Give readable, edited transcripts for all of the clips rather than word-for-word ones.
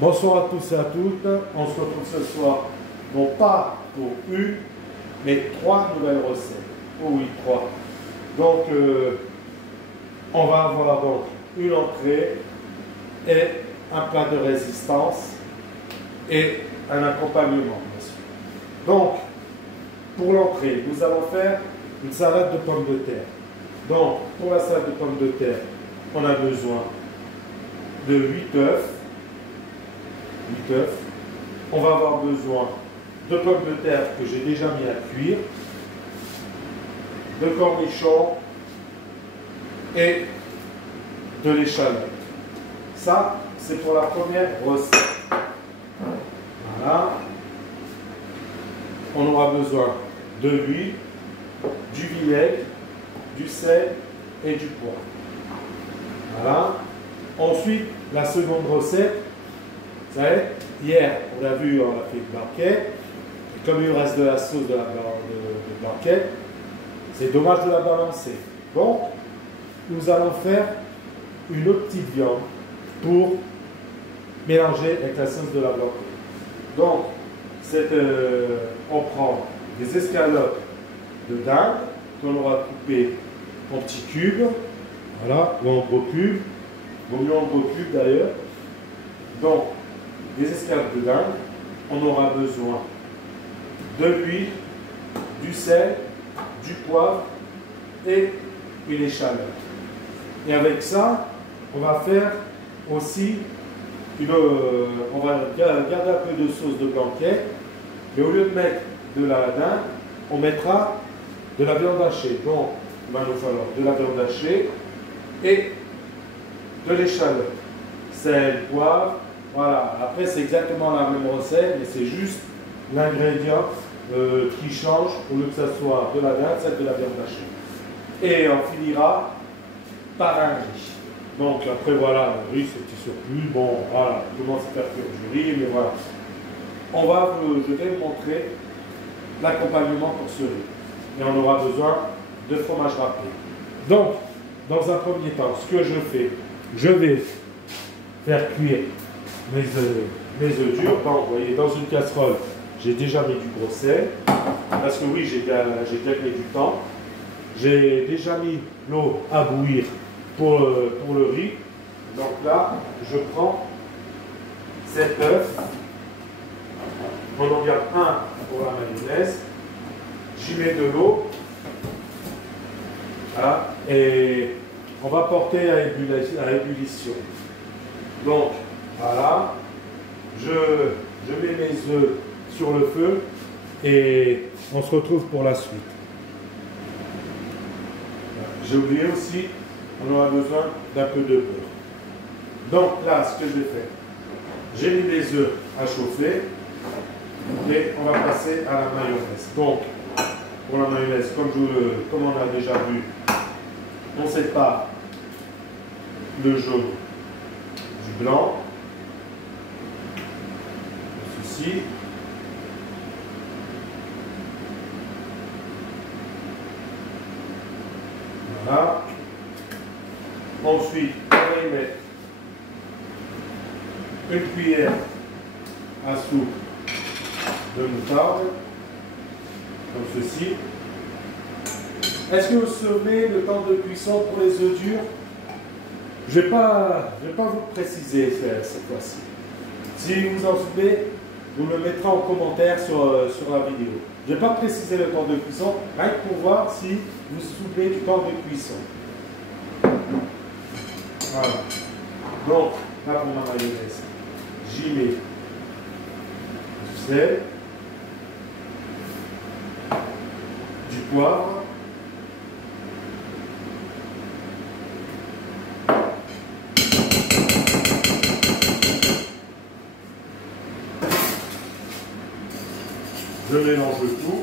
Bonsoir à tous et à toutes. On se retrouve ce soir, non pas pour une, mais 3 nouvelles recettes. Oh oui, 3. Donc, on va avoir donc une entrée et un plat de résistance et un accompagnement, bien sûr. Donc, pour l'entrée, nous allons faire une salade de pommes de terre. Donc, pour la salade de pommes de terre, on a besoin de 8 œufs. 8 œufs. On va avoir besoin de pommes de terre que j'ai déjà mis à cuire, de cornichons et de l'échalote. Ça, c'est pour la première recette. Voilà. On aura besoin de l'huile, du vinaigre, du sel et du poivre. Voilà. Ensuite, la seconde recette, ça va être, hier, on a vu, on a fait une blanquette. Et comme il reste de la sauce de blanquette, c'est dommage de la balancer. Donc, nous allons faire une autre petite viande pour mélanger avec la sauce de la blanquette. Donc, on prend des escalope de dinde qu'on aura coupées en petits cubes, voilà, ou en gros cubes, vaut mieux en gros cubes d'ailleurs. Donc, des escalopes de dinde, on aura besoin de l'huile, du sel, du poivre et une échalote. Et avec ça, on va faire aussi on va garder un peu de sauce de blanquette, mais au lieu de mettre de la dinde, on mettra de la viande hachée. Donc, il va nous falloir de la viande hachée et de l'échalote. Sel, poivre, voilà. Après, c'est exactement la même recette, mais c'est juste l'ingrédient qui change, au lieu que ça soit de la dinde, c'est de la viande hachée. Et on finira par un riz. Donc après voilà, le riz c'est petit surplus, bon voilà, comment se faire cuire du riz, mais voilà. Je vais vous montrer l'accompagnement pour ce riz. Et on aura besoin de fromage râpé. Donc, dans un premier temps, ce que je fais, je vais faire cuire mes œufs durs. Donc, vous voyez, dans une casserole, j'ai déjà mis du gros sel, parce que oui, j'ai gagné du temps. J'ai déjà mis l'eau à bouillir pour le riz. Donc là, je prends 7 œufs. On en garde un pour la mayonnaise. J'y mets de l'eau. Voilà. Et on va porter à ébullition. Donc, voilà. Je mets mes œufs sur le feu et on se retrouve pour la suite. J'ai oublié aussi, on aura besoin d'un peu de beurre. Donc là, ce que je vais faire, j'ai mis les œufs à chauffer et on va passer à la mayonnaise. Donc, pour la mayonnaise, comme on a déjà vu, on sépare le jaune du blanc, ceci. Voilà. Ensuite, on va y mettre une cuillère à soupe de moutarde, comme ceci. Est-ce que vous savez le temps de cuisson pour les œufs durs? Je ne vais pas vous préciser cette fois-ci. Si vous en souvenez, vous me mettrez en commentaire sur la vidéo. Je ne vais pas préciser le temps de cuisson, rien que pour voir si vous vous souvenez du temps de cuisson. Voilà. Donc, là pour ma mayonnaise, j'y mets du sel, du poivre, je mélange le tout.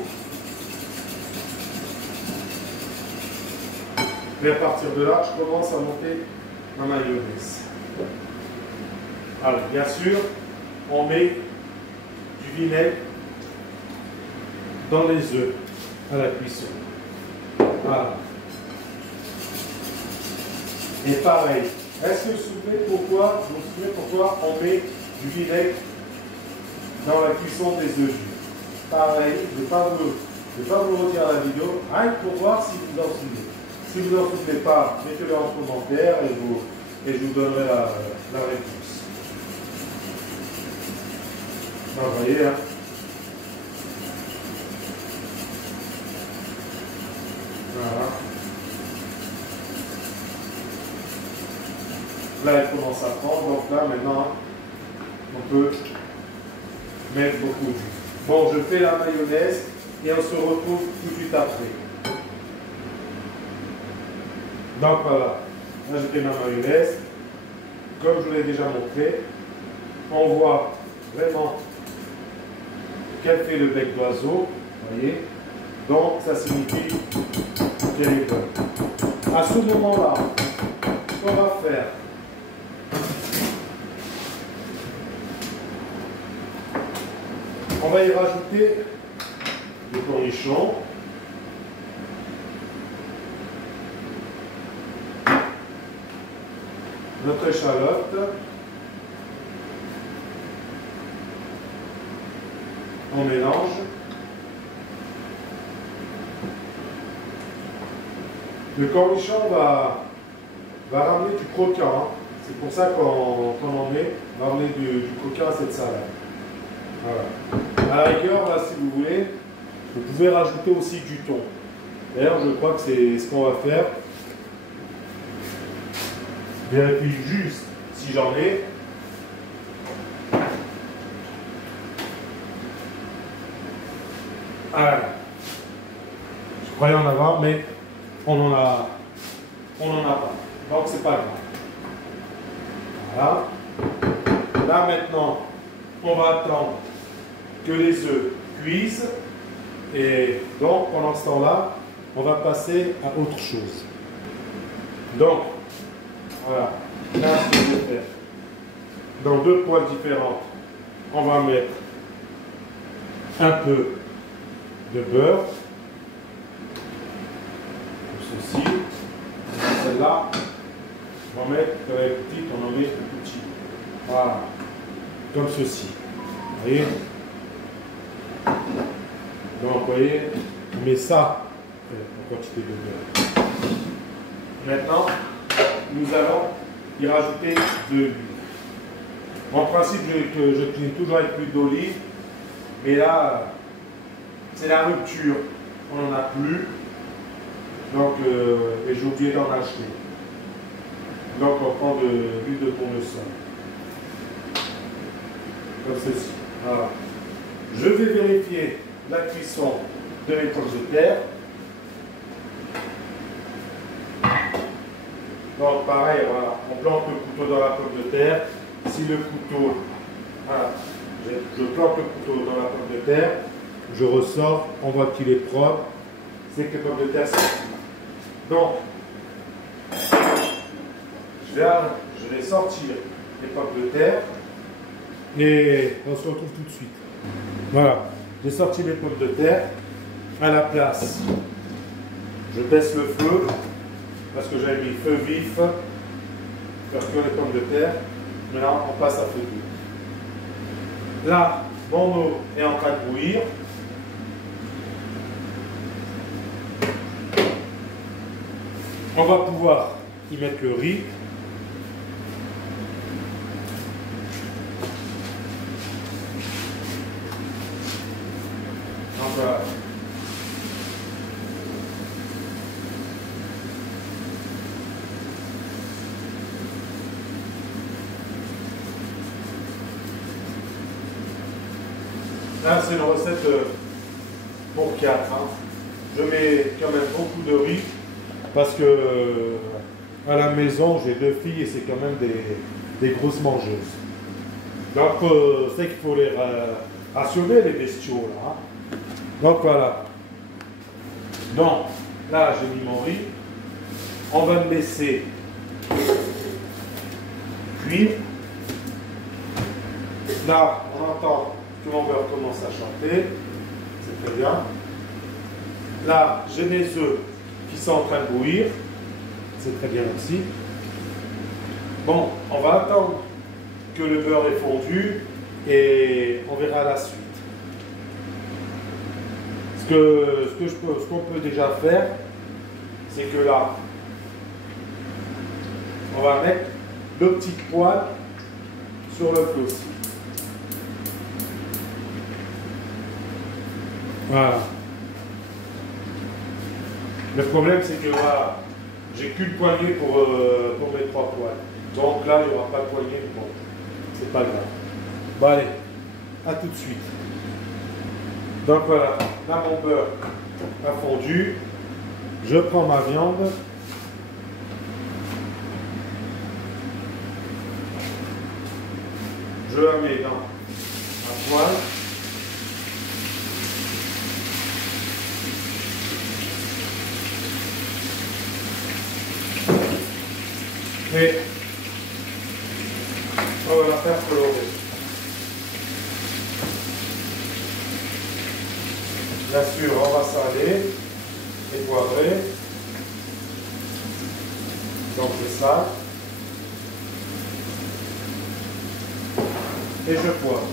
Et à partir de là, je commence à monter ma mayonnaise. Alors, bien sûr, on met du vinaigre dans les œufs à la cuisson. Voilà. Et pareil, est-ce que vous vous souvenez pourquoi on met du vinaigre dans la cuisson des œufs durs. Pareil, je ne vais pas vous redire la vidéo, rien que pour voir si vous en souvenez. Si vous n'en souvenez pas, mettez-le en commentaire et je vous donnerai la réponse. Vous voyez, hein. Voilà. Là, elle commence à prendre, donc là, maintenant, on peut mettre beaucoup d'huile. Bon, je fais la mayonnaise et on se retrouve tout de suite après. Donc voilà, là j'ai fait ma mayonnaise. Comme je vous l'ai déjà montré, on voit vraiment qu'elle fait le bec d'oiseau, vous voyez. Donc ça signifie qu'elle est bonne. À ce moment-là, ce qu'on va faire, on va y rajouter des cornichons. Notre échalote. On mélange. Le cornichon va ramener du croquant. Hein. C'est pour ça qu'on en met, on va ramener du croquant à cette salade. Voilà. À la rigueur, là, si vous voulez, vous pouvez rajouter aussi du thon. D'ailleurs, je crois que c'est ce qu'on va faire. Vérifie juste si j'en ai. Voilà. Je croyais en avoir, mais on n'en a pas. Donc c'est pas grave. Voilà. Là maintenant, on va attendre que les œufs cuisent. Et donc pendant ce temps-là, on va passer à autre chose. Donc, voilà. Là, ce que je vais faire. Dans deux poêles différentes, on va mettre un peu de beurre. Comme ceci. Celle-là, on va mettre, quand elle est petite, on en met un petit. Voilà. Comme ceci. Vous voyez? Donc, vous voyez, on met ça en quantité de beurre. Maintenant, nous allons y rajouter de l'huile. En principe, je cuisine toujours avec l'huile d'olive, mais là, c'est la rupture. On n'en a plus. Donc, et j'ai oublié d'en acheter. Donc, on prend de l'huile de tournesol. Comme ceci. Voilà. Je vais vérifier la cuisson de mes pommes de terre. Donc pareil, voilà, on plante le couteau dans la pomme de terre. Si le couteau, voilà, je plante le couteau dans la pomme de terre, je ressors, on voit qu'il est propre, c'est que les pommes de terre sont cuites. Donc, je vais sortir les pommes de terre et on se retrouve tout de suite. Voilà, j'ai sorti les pommes de terre. À la place, je baisse le feu. Parce que j'avais mis feu vif, faire cuire les pommes de terre. Maintenant, on passe à feu doux. Là, mon eau est en train de bouillir. On va pouvoir y mettre le riz. Donc voilà. Là, c'est une recette pour 4. Hein. Je mets quand même beaucoup de riz parce que à la maison, j'ai 2 filles et c'est quand même des grosses mangeuses. Donc, c'est qu'il faut les rationner, les bestiaux. Là, hein. Donc, voilà. Donc, là, j'ai mis mon riz. On va le laisser cuire. Là, on entend que mon beurre commence à chanter, c'est très bien. Là, j'ai mes œufs qui sont en train de bouillir, c'est très bien aussi. Bon, on va attendre que le beurre est fondu et on verra la suite. Ce qu'on peut déjà faire, c'est que là, on va mettre le petit poêle sur le feu aussi. Voilà. Le problème, c'est que voilà, j'ai qu'une poignée pour mes 3 poêles. Donc là, il n'y aura pas de poignée. Bon, c'est pas grave. Bon, allez, à tout de suite. Donc voilà, là mon beurre a fondu. Je prends ma viande. Je la mets dans ma poêle. Et on va la faire colorer. Bien sûr, on va saler et poivrer. Donc je sale et je poivre.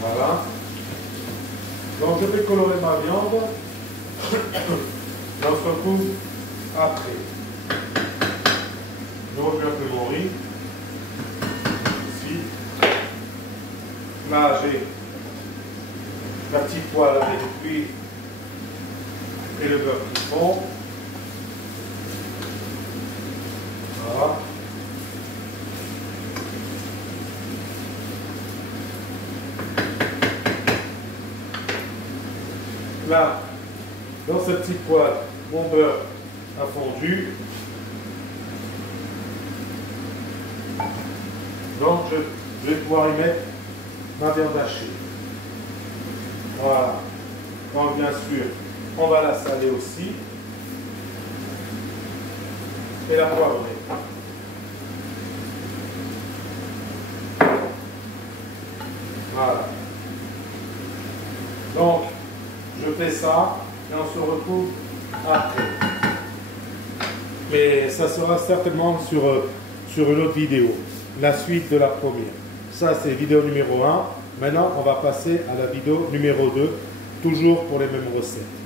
Voilà. Donc je vais colorer ma viande. Et on se retrouve après. Je reviens un peu mon riz. Ici. Là j'ai la petite poêle avec l'huile et le beurre qui fond. Voilà. Là, dans ce petit poêle, mon beurre a fondu. Donc, je vais pouvoir y mettre ma viande hachée. Voilà. Donc, bien sûr, on va la saler aussi. Et la poivrer. Voilà. Donc, je fais ça et on se retrouve après. Mais ça sera certainement sur une autre vidéo, la suite de la première. Ça, c'est vidéo numéro 1. Maintenant, on va passer à la vidéo numéro 2, toujours pour les mêmes recettes.